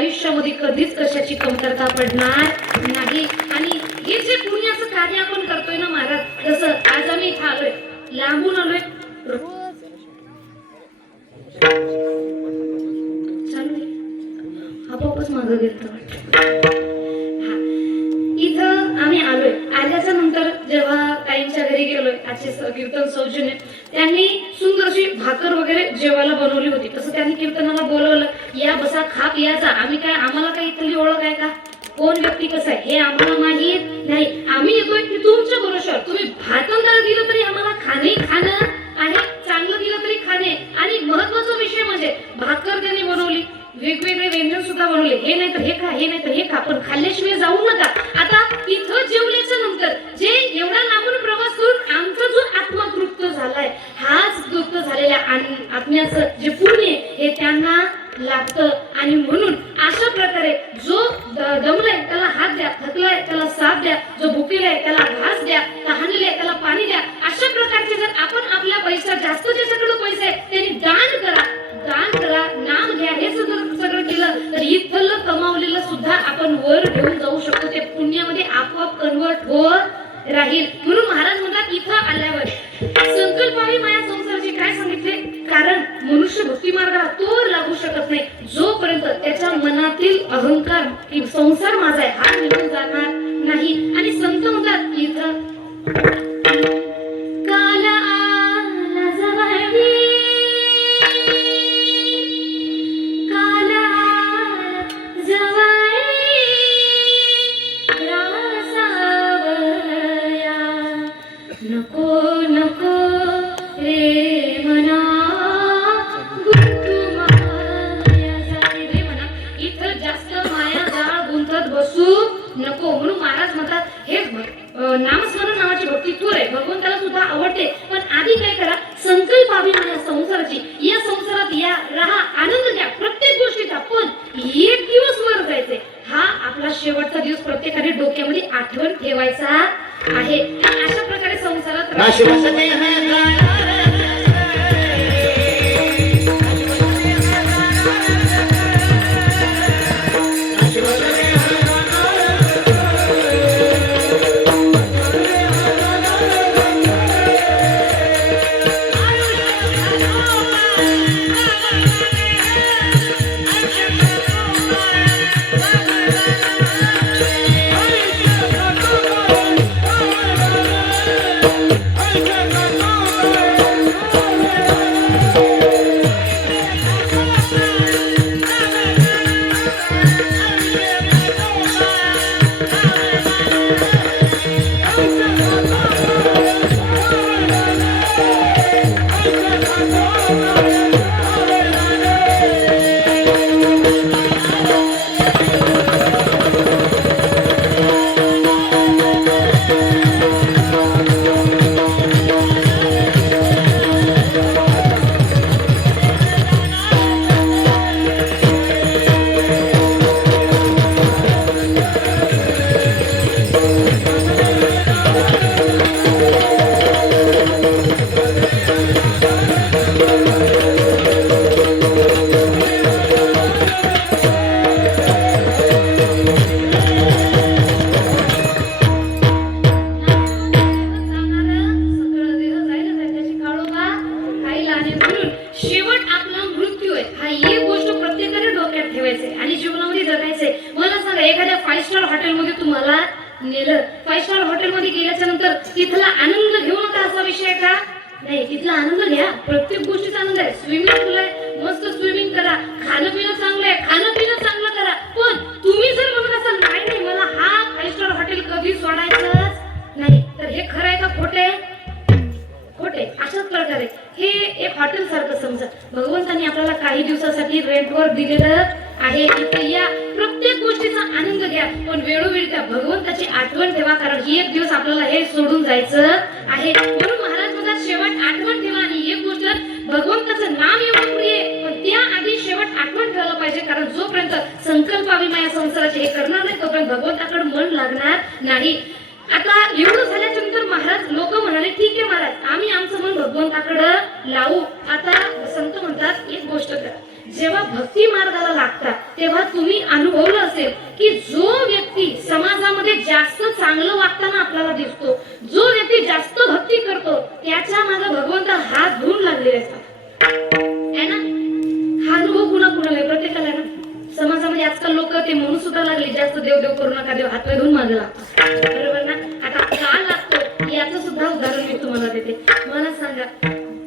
आयुष्यामध्ये कधीच कशाची कमतरता पडणार नाही। आणि हे जे पुण्याचं कार्य आपण करतोय ना महाराज, जसं आज आम्ही इथं आलोय, लांबून आलोय, आपोआपच मागं गेलं इथं आम्ही आलोय। आल्याच्या नंतर जेव्हा ताईंच्या घरी गेलोय, आजचे कीर्तन सौजन्य त्यांनी सुंदरशी भाकर वगैरे जेवायला बनवली होती, तसं त्यांनी कीर्तनाला बोलवलं, या बसा खा पियाचा। आम्हाला काही इथली ओळख आहे का, कोण व्यक्ती कसं आहे हे आम्हाला माहित नाही। आम्ही येतोय की तुमच्या भरोशावर, तुम्ही भातंदार दिलं तरी आम्हाला खाणं आहे, चांगलं दिलं तरी खाणे। आणि महत्वाचा विषय म्हणजे भाकर त्यांनी बनवली, वेगवेगळे व्यंजन सुद्धा बनवले, हे नाही तर हे खा, हे नाही तर हे खा, पण खाल्ल्याशिवाय जाऊ नका। आता इथं जेवल्याच्या नंतर जे एवढा लांबून प्रवास करून आमचा जो आत्मा तृप्त झालाय, हाच तृप्त झालेल्या आत्म्याचं जे पुण्य हे त्यांना लागतं। आणि म्हणून अशा प्रकारे जो दमलाय त्याला हात द्या, थकलाय त्याला साथ द्या, जो भुकेलाय त्याला घास द्या, तहानलेलाय त्याला पाणी द्या। अशा प्रकारचे जर आपण आपल्या पैसा, जास्त ज्याच्याकडे पैसा आहे त्यांनी दान करा, नाम घ्या, हे सगळं केलं तर इथलं कमावलेलं सुद्धा आपण वर घेऊन जाऊ शकतो, ते पुण्यामध्ये आपोआप कन्वर्ट होत राहील। म्हणून महाराज म्हणतात इथं आल्यावर संकल्पावी माया संसाराची काय सांगितले, कारण मनुष्य भक्ती मार्गाला तो लागू शकत नाही जोपर्यंत त्याच्या मनातील अहंकार की संसार माझा आहे हा निघून जाणार नाही। आणि संत म्हणतात इथं काला आला जवळी, नको। म्हणून महाराज म्हणतात हे नामस्मरण नावाची भक्ती थोर आहे, भगवंताला सुद्धा आवडते, पण आधी काय करा, संकल्पावी माया संसाराची, या संसारात या राहा, आनंद घ्या प्रत्येक गोष्टीचा, पण एक दिवस वर जायचे, हा आपला शेवटचा दिवस प्रत्येकाने डोक्यामध्ये आठवण ठेवायचा आहे। अशा प्रकारे संसारात आणि म्हणून शेवट आपला मृत्यू आहे हा एक गोष्ट प्रत्येकाने डोक्यात ठेवायचंय आणि जीवनामध्ये जगायचंय. मला सांगा, एखाद्या 5 स्टार हॉटेलमध्ये तुम्हाला नेलं, 5 स्टार हॉटेलमध्ये गेल्याच्या नंतर तिथला आनंद घेऊ नका असा विषय आहे का? नाही, तिथला आनंद घ्या. प्रत्येक गोष्टीचा आनंद आहे. स्विमिंग पूल आहे, मस्त स्विमिंग करा, खाणं पिणं चांगलं आहे, खाणं पिणं चांगलं करा. पण तुम्ही जर म्हणत असाल नाही नाही मला हा 5 स्टार हॉटेल कधी सोडायचंच नाही, तर हे खरं आहे का खोटे? खोटे. अशाच प्रकारे हे एक हॉटेल सारखं समजा. भगवंतांनी आपल्याला काही दिवसासाठी रेंटवर दिलेलं आहे. इथे या, प्रत्येक गोष्टीचा आनंद घ्या, पण वेळोवेळी त्या भगवंताची आठवण ठेवा, कारण एक दिवस आपल्याला हे सोडून जायचं आहे. म्हणून महाराज म्हणतात शेवट आठवण ठेवा. आणि एक गोष्ट, भगवंताचं नाम एवढं प्रिय आहे, पण त्या आधी शेवट आठवण ठेवायला पाहिजे, कारण जोपर्यंत संकल्पाविमा या संसाराचे हे करणार नाही तोपर्यंत भगवंताकडे मन लागणार नाही. आता एवढं झाल्याच्या नंतर महाराज लोक म्हणाले ठीक आहे महाराज, आम्ही आमचं मन भगवंताकडे लावू. आता संत म्हणतात एक गोष्ट करा, जेव्हा भक्ती मार्गाला लागतात तेव्हा तुम्ही अनुभवलं असेल की जो व्यक्ती समाजामध्ये जास्त चांगलं वागताना आपल्याला दिसतो, जो व्यक्ती जास्त भक्ती करतो, त्याच्या मागे भगवंत हात धुवून लागलेले असतात, है ना? हा अनुभव कुणा कुणाला आहे? प्रत्येकाला आहे ना? समाजामध्ये आजकाल लोक ते म्हणून सुद्धा लागले, जास्त देव देव करू नका, देव हात धुवून मागे लागतात, बरोबर ना? आता का लागतो याचं सुद्धा उदाहरण मी तुम्हाला देते. मला सांगा,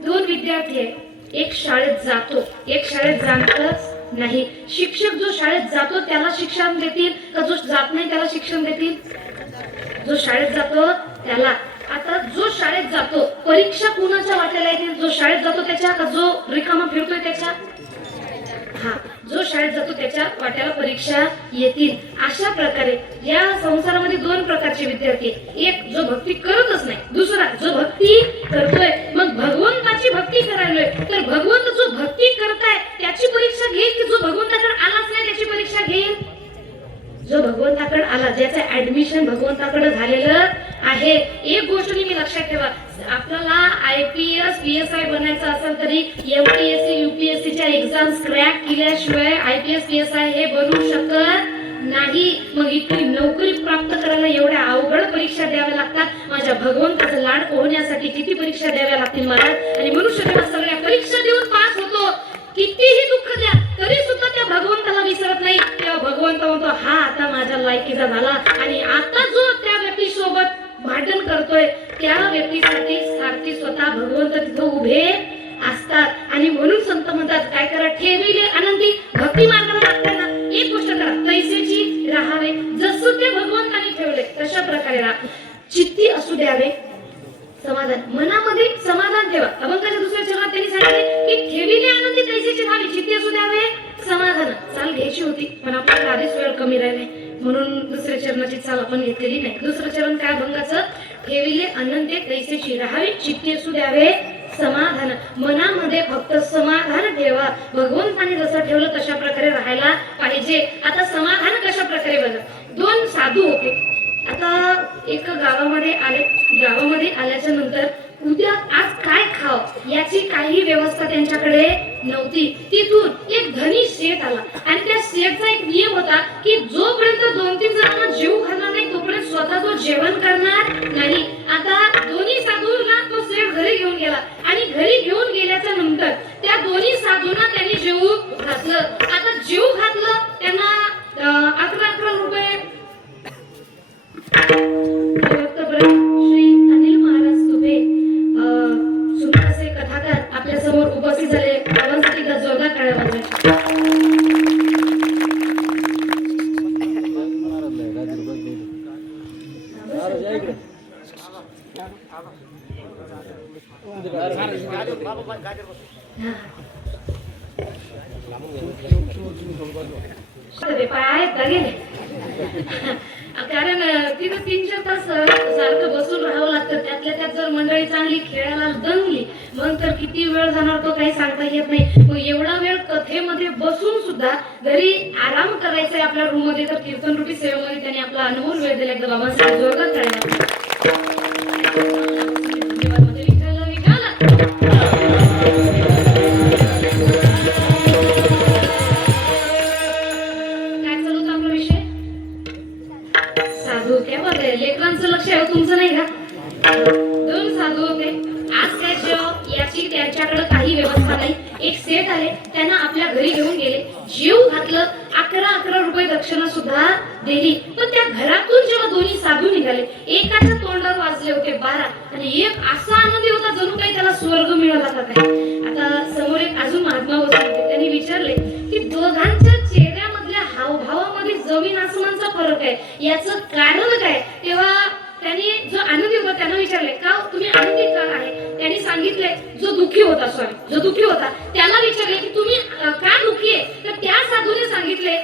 2 विद्यार्थी आहे, एक शाळेत जातो, एक शाळेत जातच नाही. शिक्षक जो शाळेत जातो त्याला शिक्षण देतील का जो जात नाही त्याला शिक्षण देतील? जो शाळेत जातो त्याला. आता जो शाळेत जातो, परीक्षा कुणाच्या वाट्याला येतील? जो शाळेत जातो त्याच्या का जो रिकामा फिरतोय त्याच्या? हा, जो शाळेत जातो त्याच्या वाट्याला परीक्षा येतील. अशा प्रकारे या संसारामध्ये 2 प्रकारचे विद्यार्थी, एक जो भक्ती करतच नाही, दुसरा जो भक्ती करतोय. मग भगवंताची भक्ती करायलोय तर भगवंत जो भक्ती करताय त्याची परीक्षा घेईल की जो भगवंताकडे आलाच नाही त्याची परीक्षा घेईल? जो भगवंताकडे आला, ज्याचं ऍडमिशन भगवंताकडे झालेलं आहे. एक गोष्ट मी लक्षात ठेवा, आपल्याला IPS PSI बनायचं असेल तरी MPSC UPSC च्या एक्झाम्स क्रॅक केल्याशिवाय IPS PSI हे बनू शकत नाही. मग इतकी नोकरी प्राप्त करायला एवढ्या अवघड परीक्षा द्याव्या लागतात. माझ्या भगवंताचं लाड पोहण्यासाठी किती परीक्षा द्याव्या लागतील महाराज? आणि मनुष्य जेव्हा सगळ्या परीक्षा देऊन पास होतो, कितीही दुःख द्या तरी सुद्धा त्या भगवंताला विसरत नाही. तेव्हा भगवंत म्हणतो हा आता माझ्या लायकीचा झाला. आणि आता जो त्या व्यक्ती सोबत भांडण करतोय त्या व्यक्तीसाठी सारखी स्वतः भगवंत तिथं उभे असतात. आणि म्हणून संत म्हणतात काय करा, ठेविले आनंदी. भक्ती मार्गाला लागताय ना, एक गोष्ट करा, तैसेची राहावे. जसं ते भगवंताने ठेवले तशा प्रकारे राहा. चित्ती असू द्यावे समाधान, मनामध्ये समाधान ठेवा. अभंगाच्या दुसऱ्या चरणात त्यांनी सांगितले की ठेविले आनंदी तैसेची राहावे, चित्ती असू द्यावे समाधान. चाल घ्यायची होती पण आपल्याला आधीच वेळ कमी राहिलाय म्हणून दुसऱ्या चरणाची चाल आपण घेतलेली नाही. दुसरं चरण काय अभंगाचं? ठेविले आनंदी तैसेची राहावे, चित्ती असू द्यावे समाधान. मनामध्ये फक्त समाधान ठेवा. भगवंताने जसं ठेवलं तशा प्रकारे राहायला पाहिजे. आता समाधान कशा प्रकारे बघा, 2 साधू होते. आता एक गावामध्ये आले, गावामध्ये आल्याच्या नंतर उद्या आज काय खाव याची काही व्यवस्था त्यांच्याकडे नव्हती. तिथून एक धनी शेठ आला आणि त्या शेठचा एक नियम होता की जोपर्यंत 2-3 जणांना जेवू घालणार नाही तोपर्यंत स्वतः तो जेवण करणार नाही. आता दोन्ही साधूंना तो शेठ घरी घेऊन गेला आणि घरी घेऊन गेल्याच्या नंतर त्या दोन्ही साधूंना त्यांनी जेवू घातलं. आता जेवू घातलं त्यांना 11 रुपये. श्री अनिल महाराज तुबे सुंदर असे कथाकार आपल्या समोर उपस्थित झाले. बाबांसाठी जोरदार टाळ्या वाजवायच्या. कारण तिथं 3-4 तास सारखं बसून राहावं लागतं. त्यातल्या त्यात जर मंडळी चांगली खेळायला दंगली मग तर किती वेळ जाणार तो काही सांगता येत नाही. मग एवढा वेळ कथेमध्ये बसून सुद्धा घरी आराम करायचा आहे आपल्या रूम मध्ये, तर कीर्तन रूपी सेवेमध्ये त्यांनी आपला अनुभव वेळ दिला. एकदा बाबांसाठी जोरदार टाळ्या. लेकरांचं लक्ष आहे तुमचं नाही का? 2 साधू होते. आज काय जेव याची त्यांच्या त्यांच्याकडे काही व्यवस्था नाही. एक सेठ आले, त्यांना आपल्या घरी घेऊन गेले, जीव घातलं, 11 रुपये दक्षिणा सुद्धा दिली. पण त्या घरातून जेव्हा दोन्ही साधू निघाले, एकाच्या तोंडावर वाजले होते 12 आणि एक असा आनंदी होता जणू काही त्याला स्वर्ग मिळाला का काय. आता समोर एक अजून महात्मा बसले होते, त्यांनी विचारले की दोघांच्या चेहऱ्यामधल्या हावभावामध्ये जमीन आसमानचा फरक आहे, याचं कारण काय. तेव्हा त्यांनी जो आनंदी होता त्यांना विचारले, का तुम्ही आनंदी का आहे. त्यांनी सांगितले, जो दुःखी होता त्याला विचारले की तुम्ही का दुःखी आहे. तर त्या साधूने सांगितले,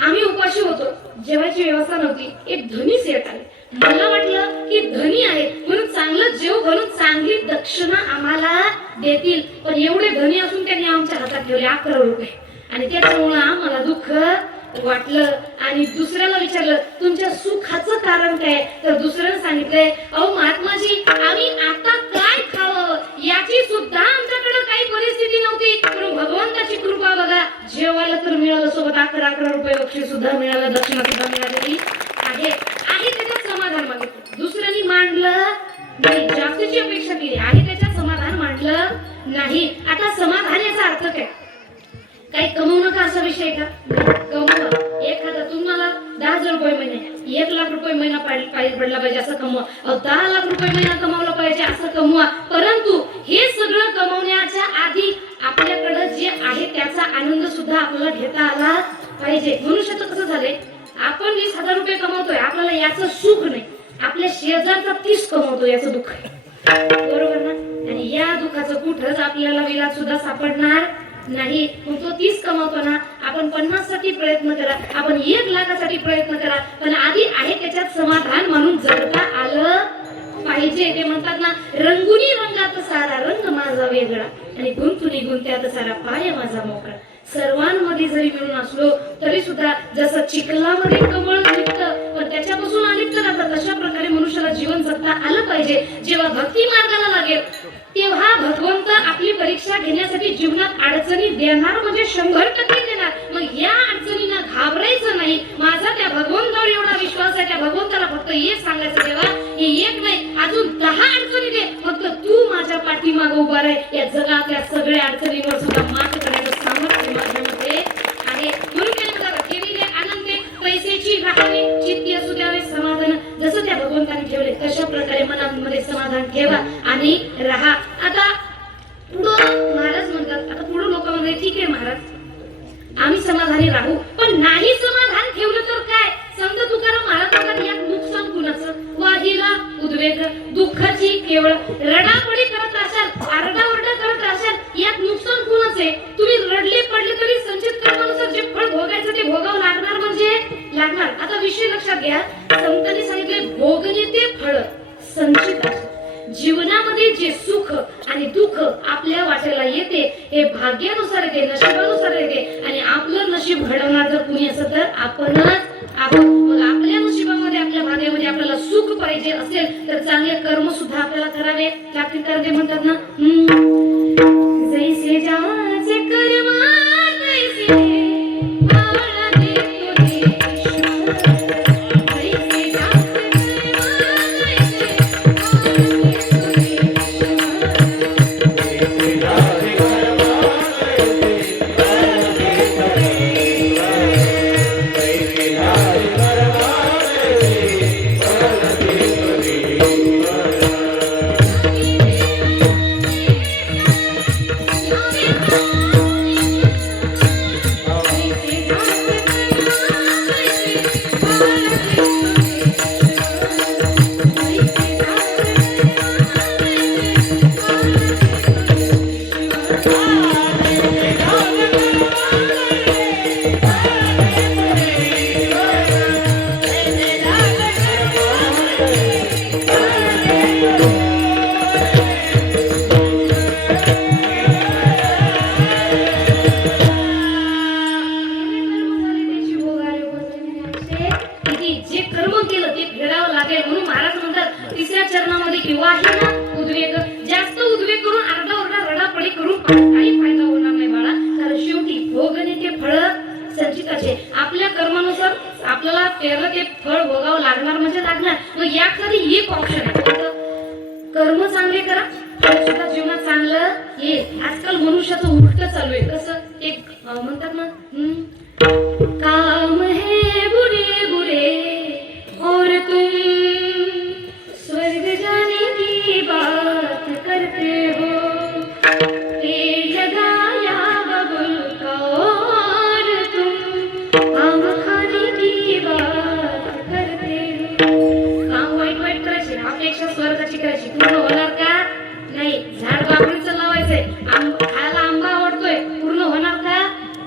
आम्ही उपाशी होतो, जेवायची व्यवस्था नव्हती, एक धनी सेठ आले, मला वाटलं की धनी आहे म्हणून चांगलं जेव घालून चांगली दक्षिणा आम्हाला देतील, पण एवढे धनी असून त्यांनी आमच्या हातात ठेवले 11 रुपये आणि त्याच्यामुळे आम्हाला दुःख वाटलं. आणि दुसऱ्याला विचारलं, तुमच्या सुखाचं कारण काय. तर दुसऱ्याने सांगितलंय, अहो महात्माजी, आम्ही आता काय खावं याची सुद्धा आमच्याकडे काही परिस्थिती नव्हती, पण भगवंताची कृपा बघा, जेवायला तर मिळालं, सोबत 11 रुपये बक्षीस सुद्धा मिळालं, दक्षिणा सुद्धा मिळालेली आहे. त्याच्यात समाधान मागितलं. दुसऱ्याने मांडलं नाही, जास्तीची अपेक्षा केली आहे, त्याच्यात समाधान मांडलं नाही. आता समाधान याचा अर्थ काय. काही कमवू नका असा विषय का. कमवा, एखादा तुम्हाला 10,000 रुपये महिने, 1 लाख रुपये महिना पडला पाहिजे असं कमवा, 10 लाख रुपये महिना कमावला पाहिजे असं कमवा. परंतु हे सगळं कमवण्याच्या आधी आपल्याकडे जे आहे त्याचा आनंद सुद्धा आपल्याला घेता आला पाहिजे. मनुष्याचं कसं झालंय, आपण 20,000 रुपये कमवतोय, आपल्याला याचं सुख नाही, आपल्या शेजारचा 30 कमवतो याचं दुःख आहे, बरोबर ना. आणि या दुःखाचं कुठंच आपल्याला विलास सुद्धा सापडणार नाही. मग तो 30 कमावतो ना, आपण 50 साठी प्रयत्न करा, आपण 1 लाखासाठी प्रयत्न करा, पण आधी आहे त्याच्यात समाधान म्हणून जगता आलं पाहिजे. ते म्हणतात ना, रंगुनी रंगात सारा रंग माझा वेगळा आणि गुंतुनी गुंत्यात सारा पाय माझा मोकळा. सर्वांमध्ये जरी मिळून असलो तरी सुद्धा जसं चिखलामध्ये कमळ निघतं पण त्याच्यापासून अलिप्त राहतं, तशा प्रकारे मनुष्याला जीवन जगता आलं पाहिजे. जेव्हा भक्ती मार्गाला लागेल तेव्हा भगवंत आपली परीक्षा घेण्यासाठी जीवनात अडचणी देणार, म्हणजे 100% देणार. मग या अडचणींना घाबरायचं नाही. माझा त्या भगवंतावर एवढा विश्वास आहे, त्या भगवंताला फक्त एक सांगायचं, देवा हे एक नाही अजून 10 अडचणी दे, फक्त तू माझ्या पाठीमागे उभा राह. या जगातल्या सगळ्या अडचणींवर सुद्धा मात करण्याचं सामर्थ्य माझ्यामध्ये आहे. म्हणून त्यांनी मला केलेले आनंद पैशाची राहावी, चित्ती असू द्यावे समाधान, जसं त्या भगवंताने ठेवले तशा प्रकारे मनामध्ये समाधान ठेवा आणि राहा. आता पुढं महाराज म्हणतात, आता पुढं लोक म्हणतात, ठीक आहे महाराज आम्ही समाधानी राहू, पण नाही समाधान ठेवलं तर काय. संत तुकाराम महाराज म्हणतात, यात नुकसान कुणाचं. वाहिला उद्वेग दुःखाची केवळ रडापडी करत असाल, आरडाओरडा करत असाल, यात नुकसान कुणाचं आहे. तुम्ही रडले पडले तरी संचित कर्मानुसार जे फळ भोगायचं ते भोगावं लागणार, म्हणजे लागणार. आता विषय लक्षात घ्या, संतांनी सांगितले भोगणे ते फळ संचित असो. जीवनामध्ये जे सुख आणि दुःख आपल्या वाटेला येते हे भाग्यानुसार येते, नशिबानुसार येते आणि आपलं नशीब घडवणार जर कुणी असेल तर आपणच आहोत. मग आपल्या नशिबामध्ये आपल्या भाग्यामध्ये आपल्याला सुख पाहिजे असेल तर चांगले कर्म सुद्धा आपल्याला करावे लागतील. कारण ते म्हणतात ना, जैसे ज्याचे कर्म तैसे आपल्या कर्मानुसार आपल्याला पेरलं ते फळ भोगावं लागणार, म्हणजे लागणार. मग यासाठी एक ऑप्शन आहे, कर्म चांगले करा, फळ सुद्धा जीवनात चांगलं येईल. आजकाल मनुष्याचं उलट चालू आहे. कसं एक म्हणतात ना, काम है बुरे बुरे और तुम स्वर्ग जाने की बात करते हो, पेड़ लगाया बबुल का और तुम आम खाने की बात करते हो. काम वाईट वाईट करायचे, अपेक्षा स्वर्गाची करायची, पूर्ण होणार का? नाही. झाड बाबळीचं लावायचंय, खायला आंबा आवडतोय, पूर्ण होणार का?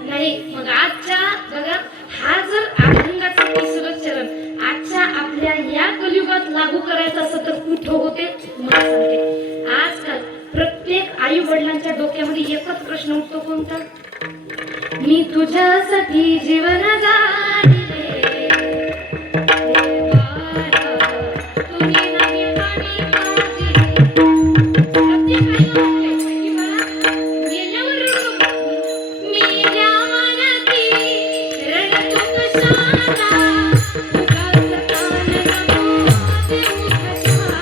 नाही. मग आजच्या बघा, हा जर अभंगाचा तिसरं चरण आजच्या आपल्या या कलियुगात लागू करायचं असं तर कुठं होते मला सांगते. आजकाल प्रत्येक आई वडिलांच्या डोक्यामध्ये एकच प्रश्न उठतो, कोणता? मी तुझ्यासाठी जीवन जाणे तुम्ही नाही पाणी माझी. प्रत्येक आईला वाटतंय की मला गेल्यावर मी ज्या मनाची रडतो कशाला, तुझाच कान नको देऊ कशाला.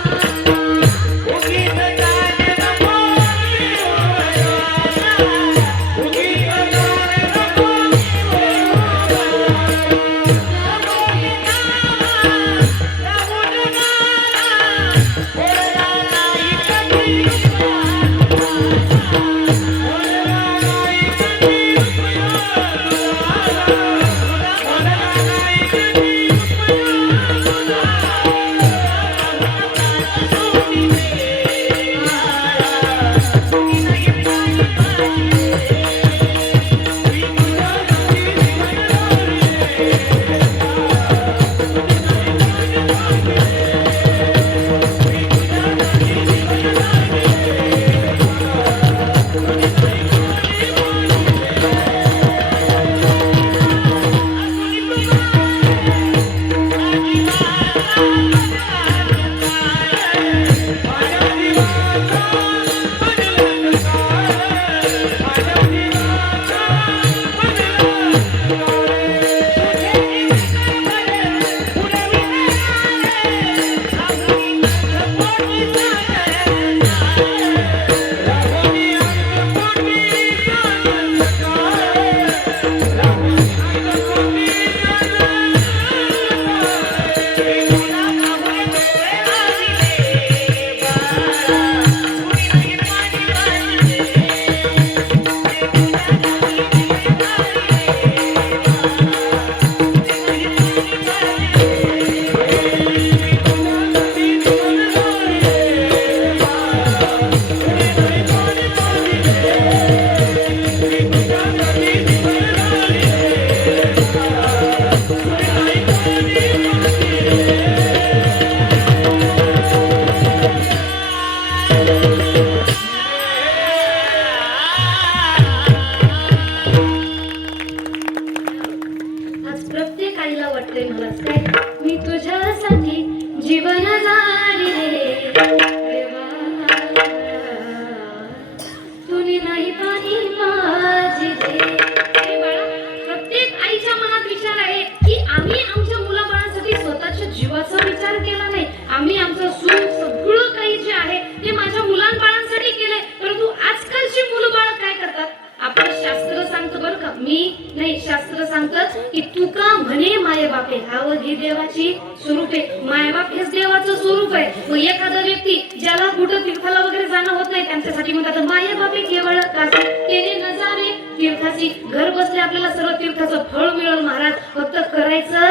की तुका म्हणे माय बापे हाव ही देवाची स्वरूपे. मायबाप हेच देवाचं स्वरूप आहे. मग एखादा व्यक्ती ज्याला कुठं तीर्थाला वगैरे जाणं होत नाही त्यांच्यासाठी म्हणतात माय बापे केवळ काशी तेने न जावे तीर्थाची. घर बसले आपल्याला सर्व तीर्थाचं फळ मिळेल महाराज. फक्त करायचं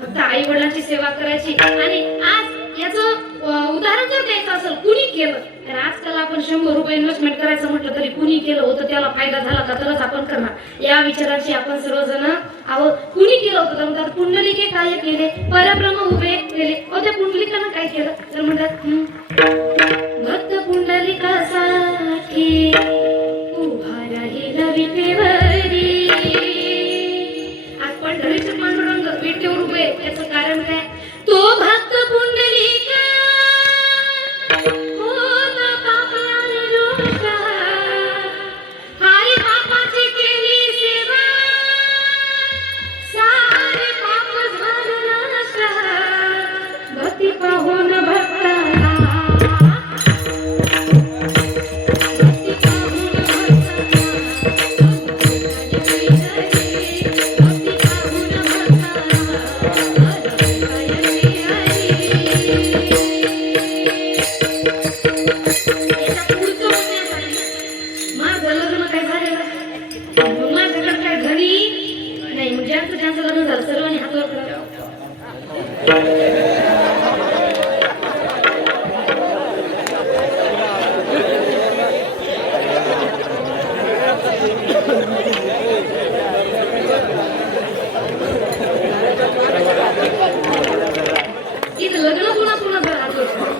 फक्त आई वडिलांची सेवा करायची. आणि आज याचं उदाहरण जर द्यायचं असेल कुणी केलं तर आजकाल आपण 100 रुपये इन्व्हेस्टमेंट करायचं म्हटलं तरी कुणी केलं होतं त्याला फायदा झाला का तरच आपण करणार. या विचाराची आपण सर्वजण आहोत. कुणी केलं होतं तर म्हणतात पुंडलिके काय केले परब्रह्म उभे केले. त्या पुंडलिकानं काय केलं तर म्हणतात भक्त पुंडलिकासाठी उभा राहिला विटेवरी. आज पंढरीचे पांडुरंग विटेवर उभे याचं कारण काय. तो भक्त पुंडलिका मग माझ्याकडे काय घरी नाही. मग ज्यांचं लग्न झालं सर्वांनी हात वर करा. इथं लग्न कुणाचं हात वर करा.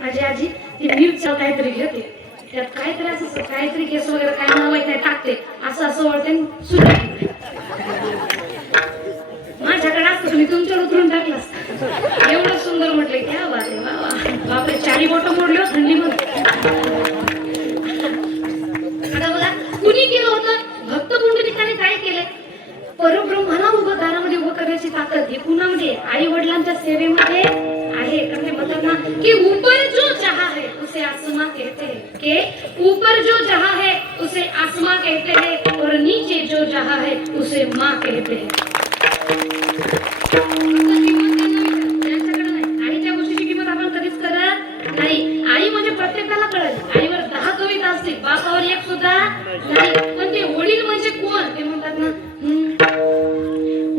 माझी आजी ती मिरच्या काहीतरी घेते, त्यात काहीतरी असं काहीतरी केस वगैरे काय नाव माहित नाही टाकते, असं वळते सुद्धा माझ्याकडे असतं तुम्ही तुमच्यावर उतरून टाकलं असतं. एवढं सुंदर म्हटलं क्या बात आहे, वा वा बापरे, चारी बोटं मोडली हो थंडीमध्ये. आता बघा कुणी केलं होतं, भक्त पुंडलिकाने काय केलंय, परब्रह्माला उभं दारामध्ये उभं करण्याची ताकद ही कुणामध्ये, आई वडिलांच्या सेवेमध्ये आहे. कारण म्हणतात ना की ऊपर जो जहां है उसे आसमां कहते हैं, के ऊपर जो जहां है उसे आसमां कहते हैं और नीचे जो जहां है उसे माँ कहते हैं. आणि त्या गोष्टीची किंमत आपण कधीच करत नाही. आई म्हणजे प्रत्येकाला कळेल, आईवर 10 कविता असतील, बापावर एक सुद्धा नाही. पण ते वडील म्हणजे कोण ते म्हणतात ना,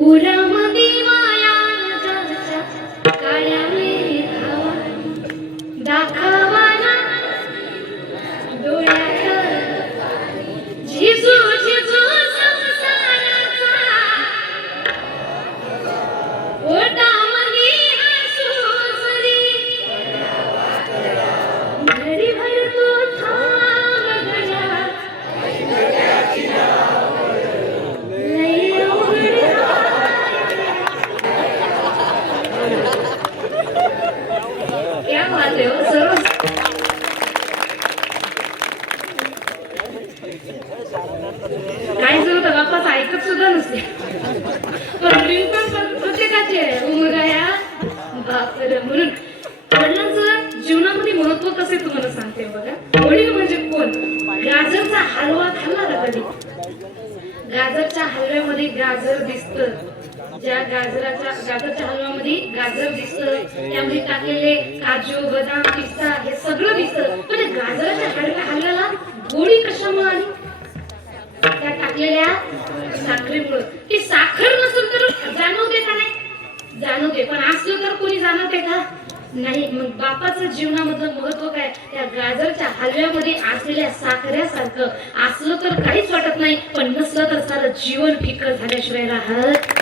उरामध्ये माया जगच्या काळ्या मेघावा दाखवाना डोळ्यात झिजू झिजू संसाराचा ओटामध्ये हसूसरी घडीभर तू थांब गया लई अवघड क्या बात है हो सर्व. काही जण तर बाप्पाचं ऐकत सुद्धा नसते, पण रिंगटोन प्रत्येकाचे उमगाया बापरे. म्हणून वडिलांचं जीवनामध्ये महत्व कसे तुम्हाला सांगते बघा. वडील म्हणजे कोण, गाजरचा हलवा खाल्ला का कधी, गाजरच्या हलव्यामध्ये गाजर दिसतं, ज्या गाजरच्या हलव्यामध्ये गाजर दिसतं, त्यामध्ये टाकलेले काजू बदाम पिस्ता हे सगळं दिसतं, पण गाजराच्या हलव्याला गोडी कशामुळे आली, त्या टाकलेल्या साखरेमुळे. ती साखर नसेल तर जाणवते का नाही, जाणवते, पण असलं तर कोणी जाणवते का नाही. मग बापाचं जीवनामधलं महत्व काय, त्या गाजरच्या हलव्यामध्ये असलेल्या साखरेसारखं असलं तर काहीच वाटत नाही, पण नसलं तर सारं जीवन फिकं झाल्याशिवाय राहत.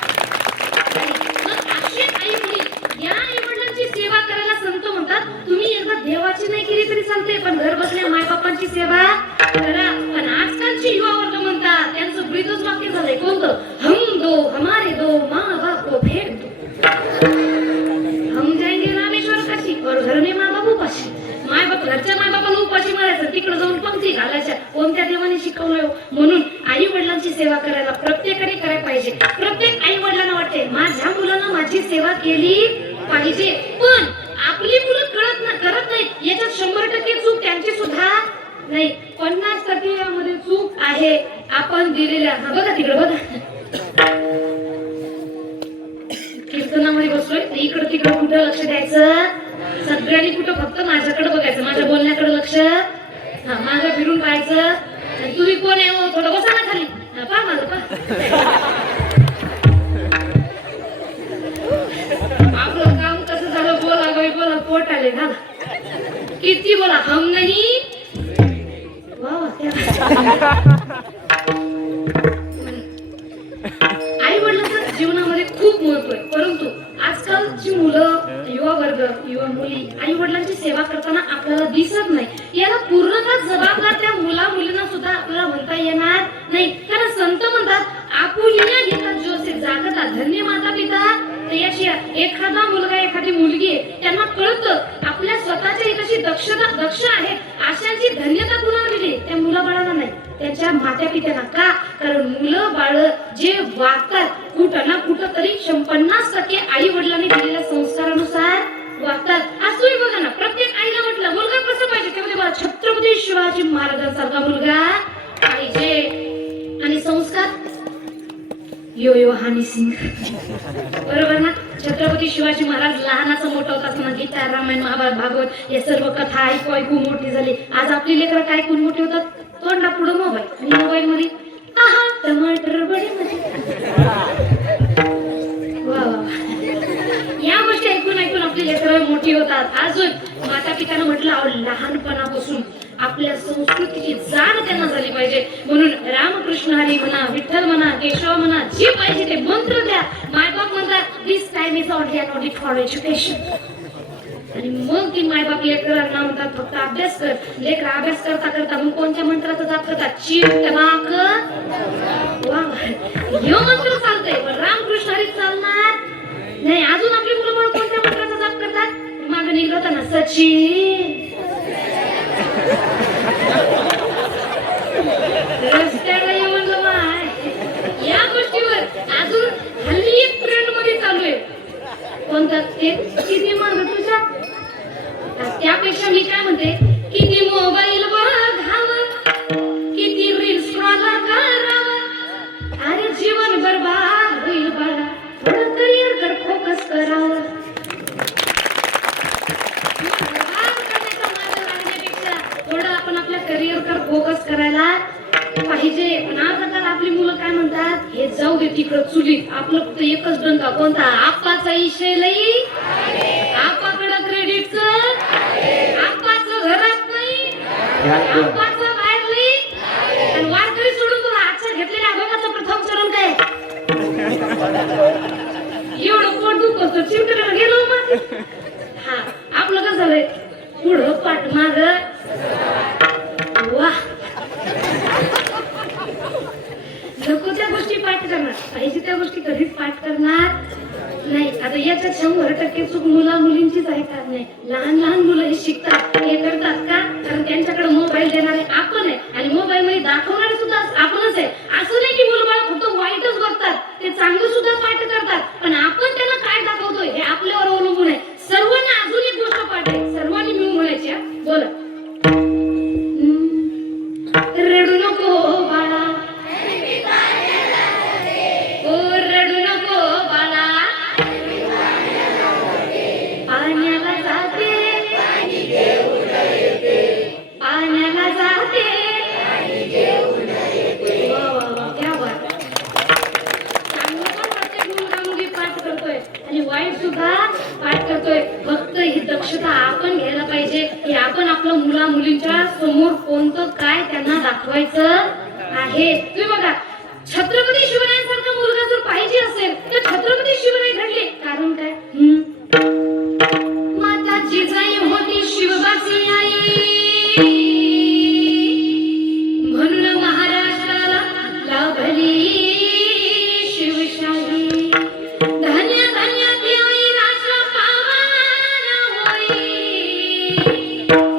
सेवा करायला संत म्हणतात, तुम्ही एकदा देवाची नाही केली तरी चालते, पण घर बसल्या मायबापांची सेवा करा. पण आजकालची युवा वर्ग म्हणतात, त्यांचं ब्रीदच वाक्य झालंय कोणतं, हम दो हमारे दो माँ बाप को फेंक दो. कोणत्या देवाने शिकवलं? म्हणून आई वडिलांची सेवा करायला प्रत्येकाने करायला पाहिजे. प्रत्येक आई वडिलांना वाटते माझ्या मुलांना माझी सेवा केली पाहिजे, पण आपली मुलं करत नाहीत. याच्यात 100% चूक त्यांची सुद्धा नाही, 50% यामध्ये चूक आहे आपण दिलेल्या. हा बघा तिकडे बघा, कीर्तनामध्ये बसलोय, इकडं तिकडं कुठं लक्ष द्यायचं? सगळ्यांनी कुठं फक्त माझ्याकडे बघायचं, माझ्या बोलण्याकडे लक्ष. हा मागं फिरून पाहायचं. तुम्ही कोण आहे हो? थोडं बसा ना खाली. पहा माझं पहा. आपलं काम कसं झालं? बोला बाई बोला, पोट आले ना. किती बोला, हम नाही. आई वडिलांचं जीवनामध्ये खूप महत्व आहे, परंतु आजकालची मुलं, युवा वर्ग, युवा मुली आई वडिलांची सेवा करताना आपल्याला दिसत नाही. याला पूर्णतः जबाबदार त्या मुला मुलींना सुद्धा आपल्याला म्हणता येणार नाही. कारण संत म्हणतात आपुलिया घेतात जोसे जागता धन्य माता पिता तयाशी. एखादा मुलगा एखादी मुलगी आहे, त्यांना कळतं आपल्या स्वतःच्या हिताची दक्ष आहे, अशांची धन्यता कुणाला मिळते? त्या मुलाबाळांना नाही, त्यांच्या मात्या पित्यांना. का? कारण मुलं बाळ जे वागतात कुठं ना कुठं तरी 50% आई वडिलांनी दिलेल्या संस्कारानुसार वागतात. आज तुम्ही बघा ना, प्रत्येक आईला म्हटलं मुलगा कसं पाहिजे, त्यामध्ये बघा छत्रपती शिवाजी महाराजांसारखा मुलगा पाहिजे. आणि संस्कार यो यो हानी सिंग, बरोबर ना? छत्रपती शिवाजी महाराज लहानाचं मोठं होत असताना गीता, रामायण, महाभारत, भागवत या सर्व कथा ऐकू मोठी झाली. आज आपली लेकरं काय ऐकून मोठी होतात? तोंडा पुढं मोबाईल, आणि मोबाईल मध्ये आहा टमाटर बडे मध्ये. वा वा, या गोष्टी ऐकून आपली लेकरं मोठी होतात. अजून माता पित्यानं म्हटलं लहानपणापासून आपल्या संस्कृतीची जाण त्यांना झाली पाहिजे. म्हणून रामकृष्ण हरी म्हणा, विठ्ठल म्हणा, केशव म्हणा, जे पाहिजे ते मंत्र द्या. मायबाप म्हणतात this time is only for education. आणि मग ती मायबाप लेकरांना म्हणतात फक्त अभ्यास कर. लेकर अभ्यास करता करता मग कोणत्या मंत्राचा जाप करतात? चिव टमाक. वा, ह्यो मंत्र चालतंय, पण रामकृष्ण हरी चालणार नाही. अजून आपली मुलं कोणत्या मंत्राचा जाप करतात? मागे निघलं होता ना सचिन. रस्त्याला ये म्हणलं माय. या गोष्टीवर अजून हल्ली एक ट्रेंड मध्ये चालू आहे. कोणता? ते किती माग तुझ्या. त्यापेक्षा मी काय म्हणते, किती मोबाईल बघावं, किती रील्स स्क्रॉल करावं, अरे जीवन बरबाद होईल बाळा, थोडं करिअर कर फोकस करावं. थोडं आपण आपल्या करिअर कर फोकस करायला पाहिजे. पण आता आपली मुलं काय म्हणतात, हे जाऊ दे तिकडं चुलीत, आपलं फक्त एकच डंका. कोणता? आप्पाचा इशय लई, आप्पाकडं क्रेडिटचं, आप्पाचं घरात नाही, आप्पाचं बाहेर नाही. आणि वारकरी सोडून तुला आजच्या घेतलेल्या अभंगाचं प्रथम चरण काय? एवढं पोट दुखतो, चिमटीला गेलो मग. हा, आपलं कसं झालंय, पुढं पाठ माग. वा, नको त्या गोष्टी पाठ करणार, पाहिजे त्या गोष्टी कधीच पाठ करणार नाही. आता याच्यात 100% चूक मुला मुलींचीच आहे का? नाही, लहान लहान मुलं हे शिकतात, हे करतात का? कारण त्यांच्याकडे मोबाईल देणारे आपण आहे, आणि मोबाईल मध्ये दाखवणारे सुद्धा आपणच आहे. असं नाही की मुलं बाळ फक्त वाईटच बघतात, ते चांगलं सुद्धा पाठ करतात, पण आपण त्यांना काय दाखवतोय हे आपल्यावर अवलंबून आहे. सर्वांना अजून एक गोष्ट पाठ आहे, सर्वांनी मिळून म्हणायची. बोला, रडू नको बाळा, ओ रडू नको बाळा, पाण्याला जाते, पाण्याला जाते. वा वा वा, क्या बात. चांगलं पण प्रत्येक मुलगा मुली पाठ करतोय, आणि वाईट सुद्धा पाठ करतोय. फक्त ही दक्षता आपण घ्यायला पाहिजे की आपण आपल्या मुला मुलींच्या समोर कोणतं काय त्यांना दाखवायचं आहे. तुम्ही बघा, छत्रपती शिवरायांसारखा मुलगा जर पाहिजे असेल तर छत्रपती शिवराय घडले. कारण काय? माता जिजाई होती शिवबाची आई, म्हणून महाराष्ट्राला लाभली शिवशाही. धन्य धन्य ती आई राजा पावना होई,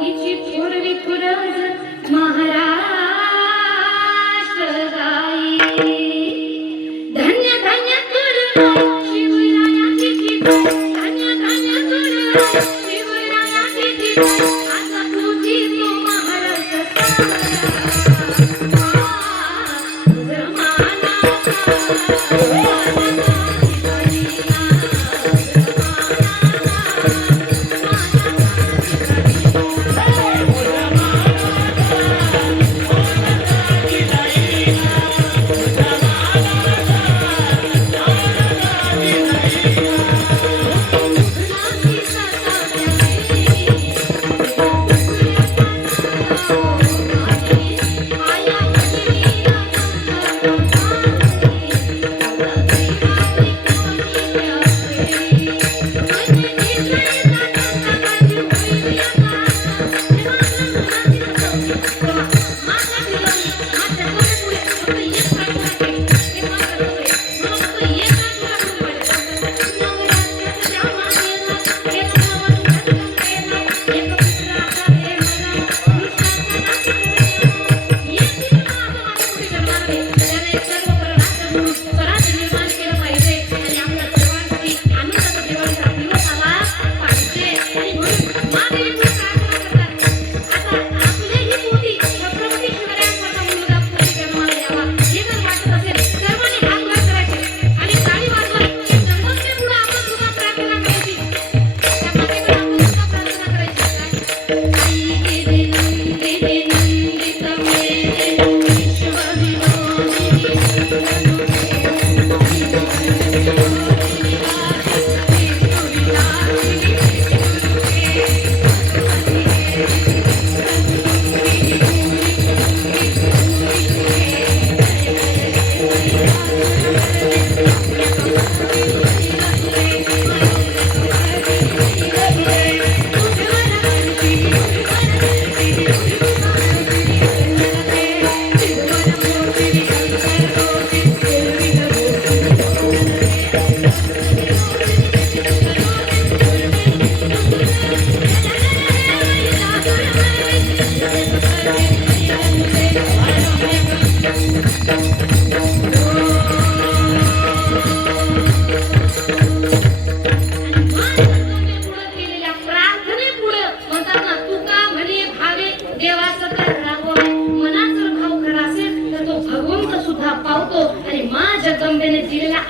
तिची थोरवी थोरज महाराज धान्य धान्य तुला शिवरायाची दिली आता तुझी तो महाराष्ट्र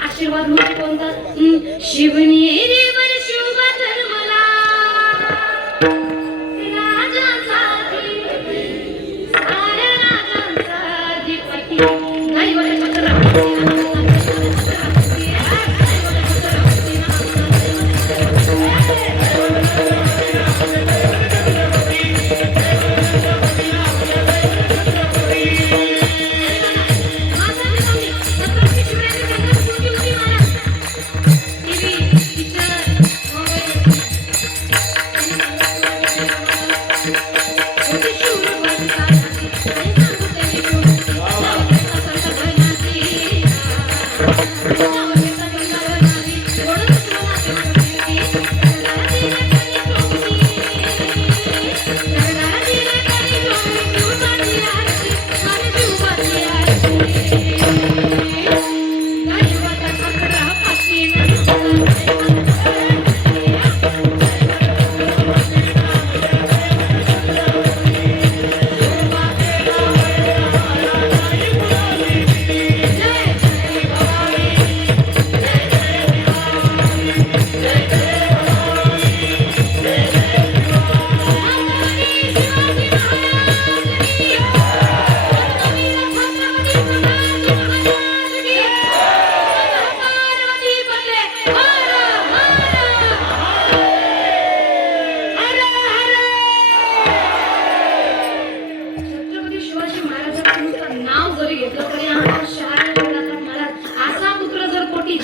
आशीर्वाद म्हणजे कोणता शिवनेरी वर शोभा धर्मला राजांचा अधिपती साऱ्या राजांचा अधिपती नाही वाटत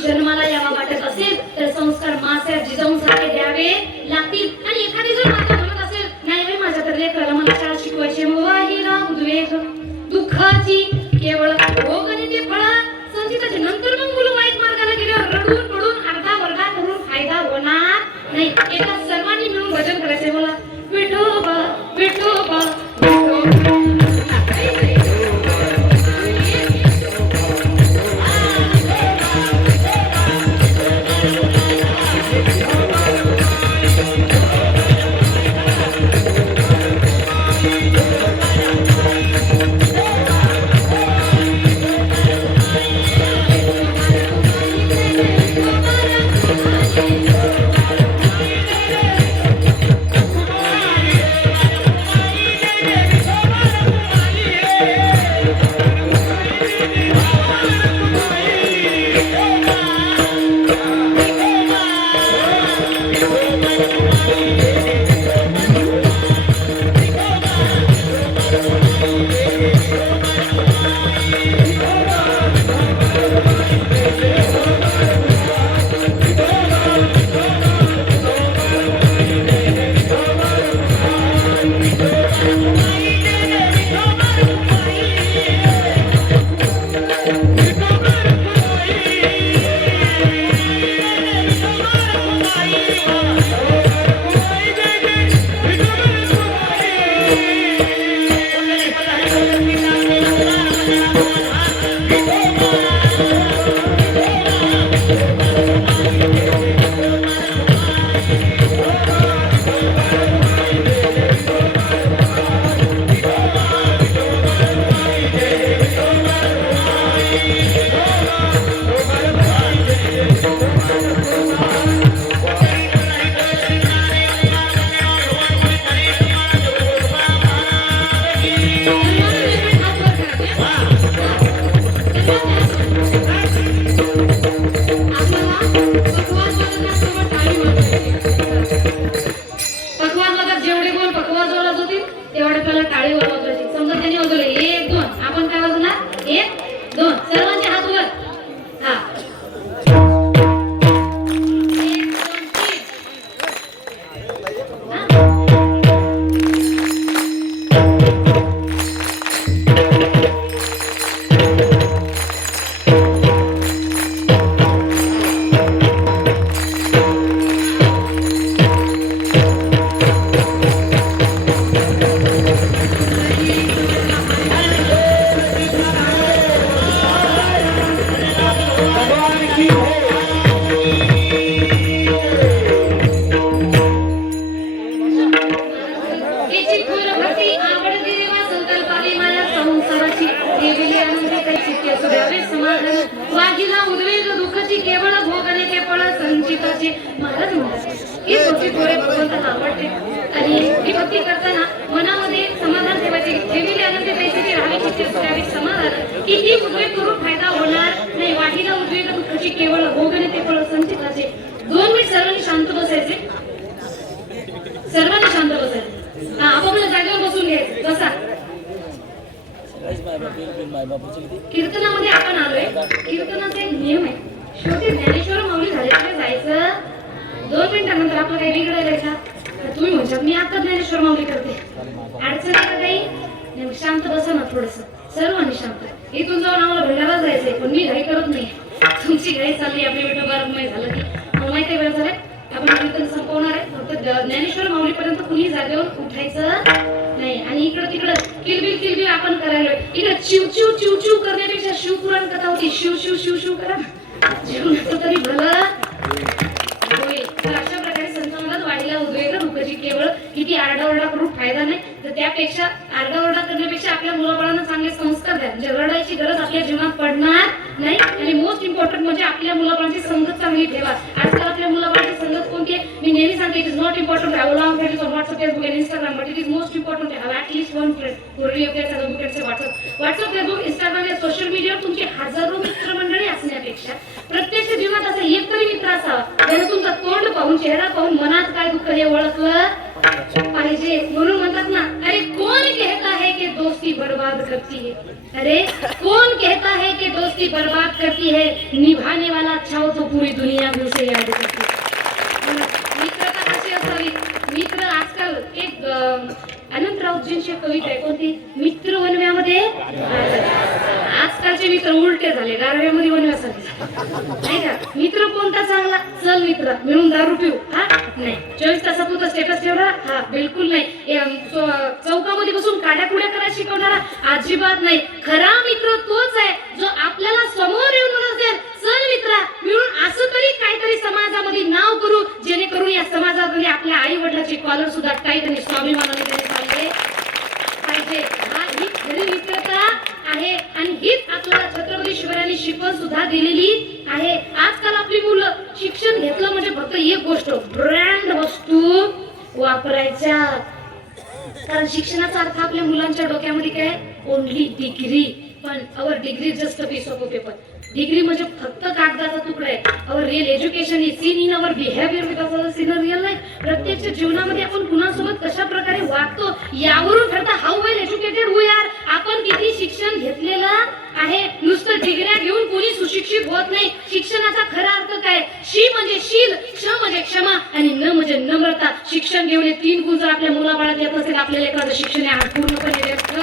जन्माला यावा वाटत असेल तर संस्कार मास्या जिजाऊंसारखे द्यावे लागतील. आणि एखादी जर माता म्हणत असेल नाही बाई माझ्या तर लेकराला मला शाळा शिकवायची वाहिला उद्वेग दुःखाची केवळ भोग आणि ते फळ संचिताचे नंतर मग मुलं वाईट मार्गाला गेल्यावर रडून पडून अर्धा वर्गा करून फायदा होणार नाही. एका सर्वांनी मिळून भजन करायचे. मला विठोबा विठोबा विठोबा महाराज म्हणतात ही भक्ती थोडे भगवंताला आवडते. आणि ही भक्ती करताना मनामध्ये समाधान ठेवायचे, ठेविले आनंद पैशाची राहावी चित्ते करावी समाधान, किती उद्वेग करून फायदा होणार नाही. वाढीला उद्वेग दुःखाची केवळ भोगणे ते फळ संचिताचे. 2 मिनिट सर्वांनी शांत बसायचे, सर्वांनी शांत बसायचे. आपापल्या जागेवर बसून घ्यायचे. बसा. कीर्तनामध्ये आपण आलोय, कीर्तनाचा एक नियम आहे. शेवटी ज्ञानेश्वर माऊली झाल्याशिवाय जायचं 2 मिनिटानंतर आपलं काही बिघडायला का? तुम्ही म्हणशाल मी आता ज्ञानेश्वर माऊली करते, अडचण आहे का काही? नाही, शांत बसा ना थोडस, सर्वांनी शांत. इथून जाऊन आम्हाला भंडारा जायचंय, पण मी घाई करत नाही. तुमची घाई चालली, आपली विठोबा बारमाही झालं की माहिती वेळ झालाय, आपण कीर्तन संपवणार आहे. फक्त ज्ञानेश्वर माऊलीपर्यंत कुणी जागेवर उठायचं नाही. आणि इकडं तिकडं किलबिल आपण करायला, इकडे चिव चिव करण्यापेक्षा शिवपुराण कथा होती, शिव शिव शिव शिव करा, जीवनाचं तरी भलं होईल. तर अशा प्रकारे संत म्हणतात वाढीला उद्वेग दुःखाची केवळ, किती आरडाओरडा करून फायदा नाही. तर त्यापेक्षा आरडाओरडा करण्यापेक्षा आपल्या मुलाबाळांना चांगले संस्कार द्या, म्हणजे रडायची गरज आपल्या जीवनात पडणार नाही. आणि मोस्ट इम्पॉर्टंट म्हणजे आपल्या मुलाबाळांची संगत चांगली ठेवा. आजकाल आपल्या मुलाबाळांची संगत कोणती आहे? मी नेहमी सांगते, it is not important have long friends on WhatsApp, Facebook and Instagram, but it is most important to have at least 1 friend who really affairs and book and WhatsApp, Facebook, Instagram या social मीडियावर तुमची हजारो मित्रमंडळी असण्यापेक्षा प्रत्यक्ष जीवनात असा एक तरी मित्र असावा ज्याने तुमचा तोंड पाहून, चेहरा पाहून मनात काय दुःख हे ओळखलं पाहिजे. म्हणून म्हणतात ना, अरे कौन कहता है कि दोस्ती बर्बाद करती है, अरे कौन कहता है कि दोस्ती बर्बाद करती है, निभाने वाला अच्छा हो तो पूरी दुनिया भी उसे याद करती है. मित्रता कशी असावी? मित्र आजकाल एक अनंत राऊतजींची कविता आहे, कोणती? मित्र वनव्यामध्ये, आजकालचे मित्र उलटे झाले, गारव्यामध्ये वनव्यासारखे नाही का? मित्र कोणता चांगला? चल मित्र मिळून दारू पिऊ, हा नाही. 24 तासापुरता स्टेटस ठेवणारा, हा बिलकुल नाही. चौकामध्ये बसून काड्याकुड्या करायला शिकवणारा, अजिबात नाही. खरा मित्र तोच आहे जो आपल्याला समोर येऊन म्हणत असेल, चल मित्रा मिळून असं तरी काहीतरी समाजामध्ये नाव करू, जेणेकरून या समाजामध्ये आपल्या आई वडिलांची कॉलर सुद्धा टाईट आणि स्वाभिमानाने चालले पाहिजे. हा ही खरी मित्रता आहे. आणि हीच आपल्याला छत्रपती शिवरायांनी शिकवण सुद्धा दिलेली आहे. आजकाल आपली मुलं शिक्षण घेतलं म्हणजे फक्त एक गोष्ट, ब्रँड वस्तू वापरायच्या. कारण शिक्षणाचा अर्थ आपल्या मुलांच्या डोक्यामध्ये काय? Only degree. पण our degree just a piece of paper. Degree म्हणजे फक्त कागदाचा तुकडा आहे. Our real education is seen in our behaviour with us in real life. प्रत्यक्ष जीवनामध्ये आपण कुणासोबत कशा प्रकारे वागतो यावरून ठरतं how well educated we are. आपण किती शिक्षण घेतलेलं आहे. नुसतं डिग्र्या घेऊन कोणी सुशिक्षित होत नाही. शिक्षणाचा खरा अर्थ काय? शी म्हणजे शील, क्ष म्हणजे क्षमा आणि न म्हणजे नम्रता. शिक्षण घेऊन 3 गुण जर आपल्या मुलाबाळात येत असेल, आपल्याला एखादं शिक्षण आहे पूर्णपणे व्यर्थ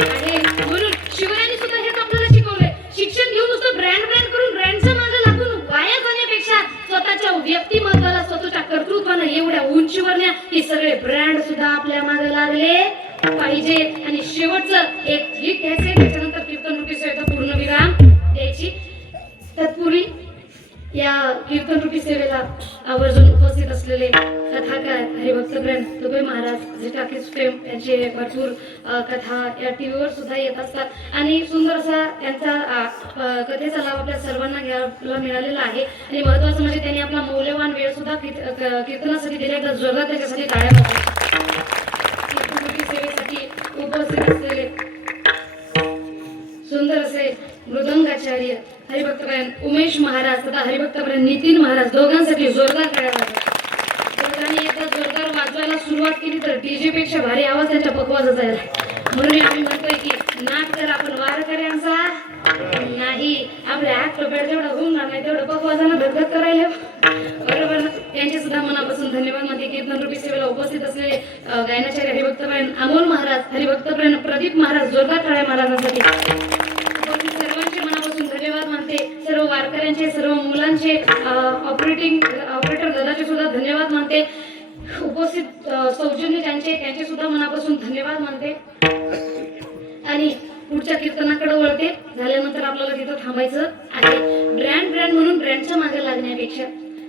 आहे. म्हणून शिवरायांनी सुद्धा हेच आपल्याला शिकवलंय. शिक्षण घेऊन नुसतं ब्रँड करून ब्रँडच्या मागे लागून वाया जाण्यापेक्षा स्वतःच्या व्यक्तिमत्वाला, स्वतःच्या कर्तृत्वानं एवढ्या उंचीवर न्या की सगळे ब्रँड सुद्धा आपल्या मागे लागले पाहिजे. आणि शेवटचं एक गीत घ्यायचंय, त्याच्यानंतर कीर्तन रूपी सेवेचा पूर्ण विराम द्यायची. तत्पूर्वी या कीर्तन रूपी सेवेला आवर्जून उपस्थित असलेले कथाकार हरिभक्तप्रेम तुकोई महाराज, जे टाकीज प्रेम यांचे भरपूर कथा या टीव्हीवर सुद्धा येत असतात. आणि सुंदर असा त्यांचा कथेचा लाभ आपल्या सर्वांना घ्यायला मिळालेला आहे. आणि महत्वाचं म्हणजे त्यांनी आपला मौल्यवान वेळ सुद्धा कीर्तनासाठी दिला. एकदा जोरदार त्याच्यासाठी टाळ्या वाजवा. सेवेसाठी उपस्थित असलेले सुंदर असे मृदंगाचार्य हरिभक्तप्रेम उमेश महाराज तथा हरिभक्तप्रेम नितीन महाराज, दोघांसाठी जोरदार टाळ्या वाजवा. त्यांनी एकदा जोरदार वाजवायला सुरुवात केली तर डीजे पेक्षा भारी आवाज त्यांच्या पकवाजाचा आहे. म्हणून आम्ही म्हणतोय की नाट कर आपण वारकऱ्यांचा नाही. आपल्या हात कपड्या जेवढा होणार नाही तेवढं पकवाजानं धगधग करायला बरोबर ना. त्यांचे सुद्धा मनापासून धन्यवाद. मध्ये कीर्तन रूपी सेवेला उपस्थित असलेले गायनाचार्य हरिभक्तप्रेम अमोल महाराज, हरिभक्तप्रेम प्रदीप महाराज, जोरदार टाळ्या महाराजांसाठी. सर्वांचे मनापासून धन्यवाद मानते. सर्व वारकऱ्यांचे, सर्व मुलांचे, ऑपरेटर दादाचे सुद्धा धन्यवाद मानते. उपस्थित सौजन्य त्यांचे सुद्धा मनापासून धन्यवाद मानते. आणि पुढच्या कीर्तनाकडे वळते. झाल्यानंतर आपल्याला तिथं थांबायचं आहे. ब्रँड म्हणून ब्रँडच्या मागे लागण्यापेक्षा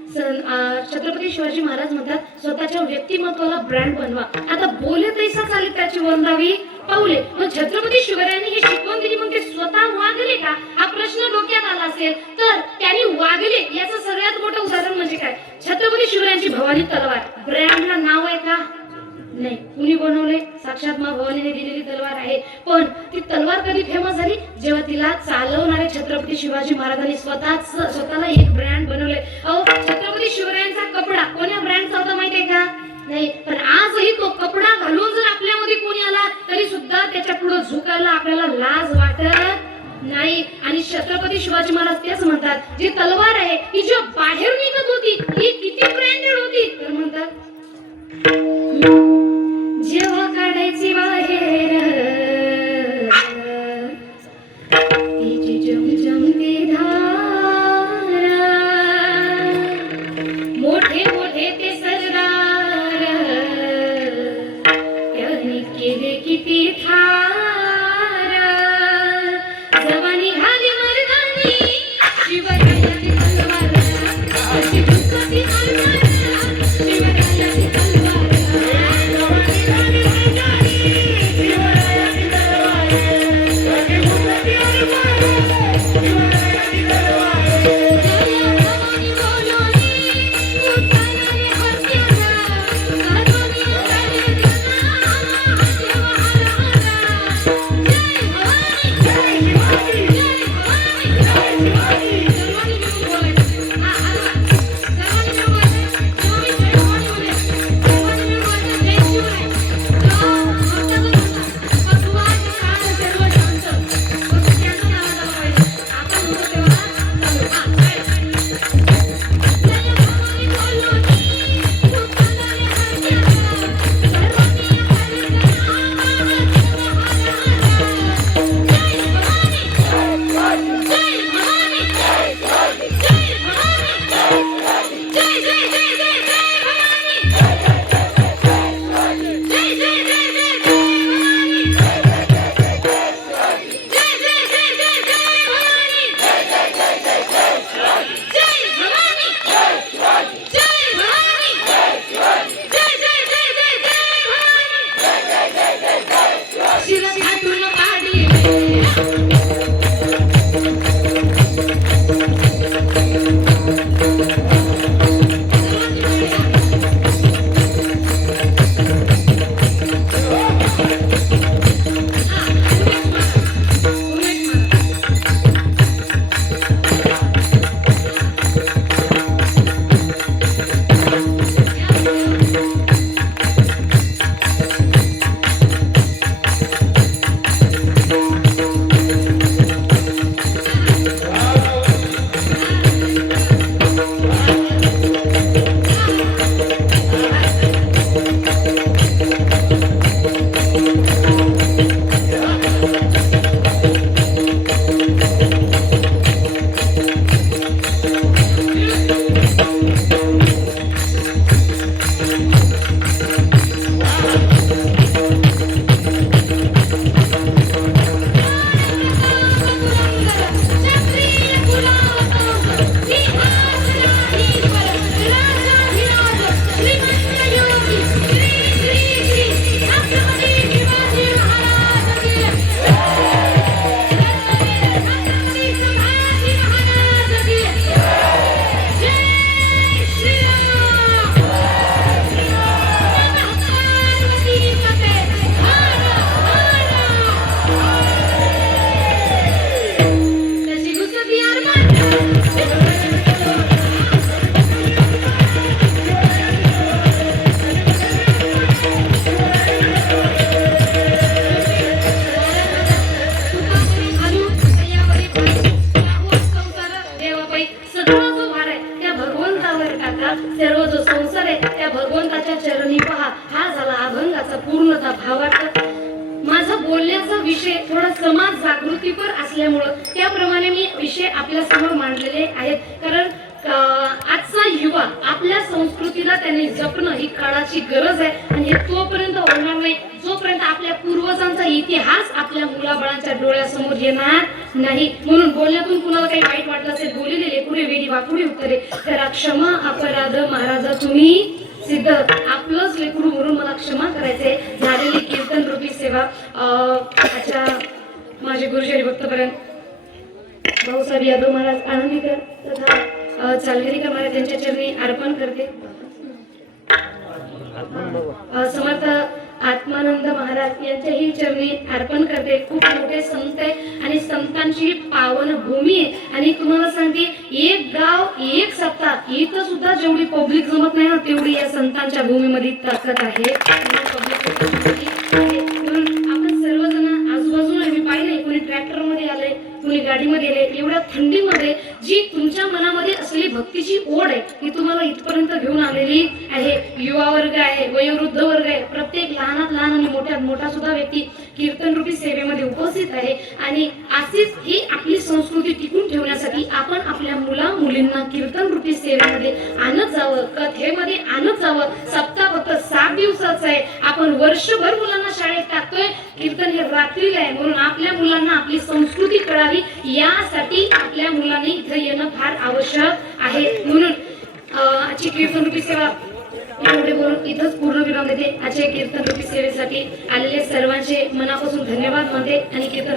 छत्रपती शिवाजी महाराज म्हणतात स्वतःच्या व्यक्तिमत्वाला ब्रँड बनवा. आता बोले तैसा चाले त्याची वंदावी पाऊले. मग छत्रपती शिवरायांनी ही शिकवण दिली, मग ते स्वतः वागले का हा प्रश्न डोक्यात आला असेल तर त्यांनी वागले याचं सगळ्यात मोठं उदाहरण म्हणजे काय, छत्रपती शिवरायांची भवानी तलवार. ब्रँडला नाव आहे का? नाही. कुणी बनवले? साक्षात मा भवानीने दिलेली तलवार आहे. पण ती तलवार कधी फेमस झाली? जेव्हा तिला चालवणारे छत्रपती शिवाजी महाराजांनी स्वतःला एक ब्रँड बनवले. अहो, छत्रपती शिवरायांचा कपडा कोण्या ब्रँडचा होता माहितीये का? नाही. पण आजही तो कपडा घालून जर आपल्यामध्ये कोणी आला तरी सुद्धा त्याच्या पुढे झुकायला आपल्याला लाज वाटत नाही. आणि छत्रपती शिवाजी महाराज तेच म्हणतात, जी तलवार आहे ही जी बाहेर निघत होती ही किती ब्रँडेड होती, तर म्हणतात जेव्हा काढायची बाहेर तिची चमचमती धार, मोठे मोठे ते सरदार त्यांनी केले किती थार, जवानी घाली मर्दानी शिवरायाची तलवार, अशी दुसरी तलवार, शिवरायाची तलवार. विषय थोडा समाज जागृतीपर असल्यामुळं त्याप्रमाणे मी विषय आपल्या समोर मांडलेले आहेत. कारण आजचा युवा आपल्या संस्कृतीला त्यांनी जपणं ही काळाची गरज आहे आणि हे तोपर्यंत होणार नाही जोपर्यंत आपल्या पूर्वज दिवसांचा इतिहास आपल्या मुलाबाळांच्या डोळ्यासमोर येणार नाही. म्हणून बोलण्यातून कुणाला काही वाईट वाटलं असेल, बोललेले पुढे वेडी वाकुडी उत्तरे करा क्षमा अपराध महाराजा तुम्ही सिद्ध. आपलंच लेकरू म्हणून मला क्षमा करायचे. झालेली कीर्तन रूपी सेवा अच्छा माझे गुरुजी भक्तपर्यंत भाऊसाहेब यादव महाराज आनंदीकर तथा चालगेरीकर महाराज यांच्या चरणी अर्पण करते. समर्थ आत्मानंद महाराज यांच्याही चरणी अर्पण करते. खूप मोठे संत आहे आणि संतांची पावन भूमी आहे. आणि तुम्हाला सांगते, एक गाव एक सत्ता, इथं सुद्धा जेवढी पब्लिक जमत नाही ना तेवढी या संतांच्या भूमीमध्ये ताकद आहे. म्हणून आपण सर्वजण आजूबाजूला मी पाहिले, कोणी ट्रॅक्टर मध्ये आले, कोणी गाडीमध्ये आले. एवढ्या थंडीमध्ये जी तुमच्या मनामध्ये असलेली भक्तीची ओढ आहे ती तुम्हाला इथपर्यंत घेऊन आलेली आहे. युवा वर्ग आहे, वयोवृद्ध वर्ग आहे, प्रत्येक लहानात लहान आणि मोठ्यात मोठा सुद्धा व्यक्ती कीर्तन रूपी सेवेमध्ये उपस्थित आहे. आणि अशीच ही आपली संस्कृती टिकून ठेवण्यासाठी आपण आपल्या मुला मुलींना कीर्तन रूपी सेवेमध्ये आणत जावं, कथेमध्ये आणत जावं. सप्ताह फक्त 7 दिवसाचा आहे. आपण वर्षभर मुलांना शाळेत टाकतोय, कीर्तन हे रात्रीला आहे. म्हणून आपल्या मुलांना आपली संस्कृती कळावी यासाठी आपल्या मुलांनी इथं येणं फार आवश्यक आहे. म्हणून आजची कीर्तन रूपी सेवा एवढे बोलून इथंच पूर्ण विराम देते. आजच्या कीर्तन रूपी सेवेसाठी आलेले सर्वांचे मनापासून धन्यवाद मानते आणि कीर्तन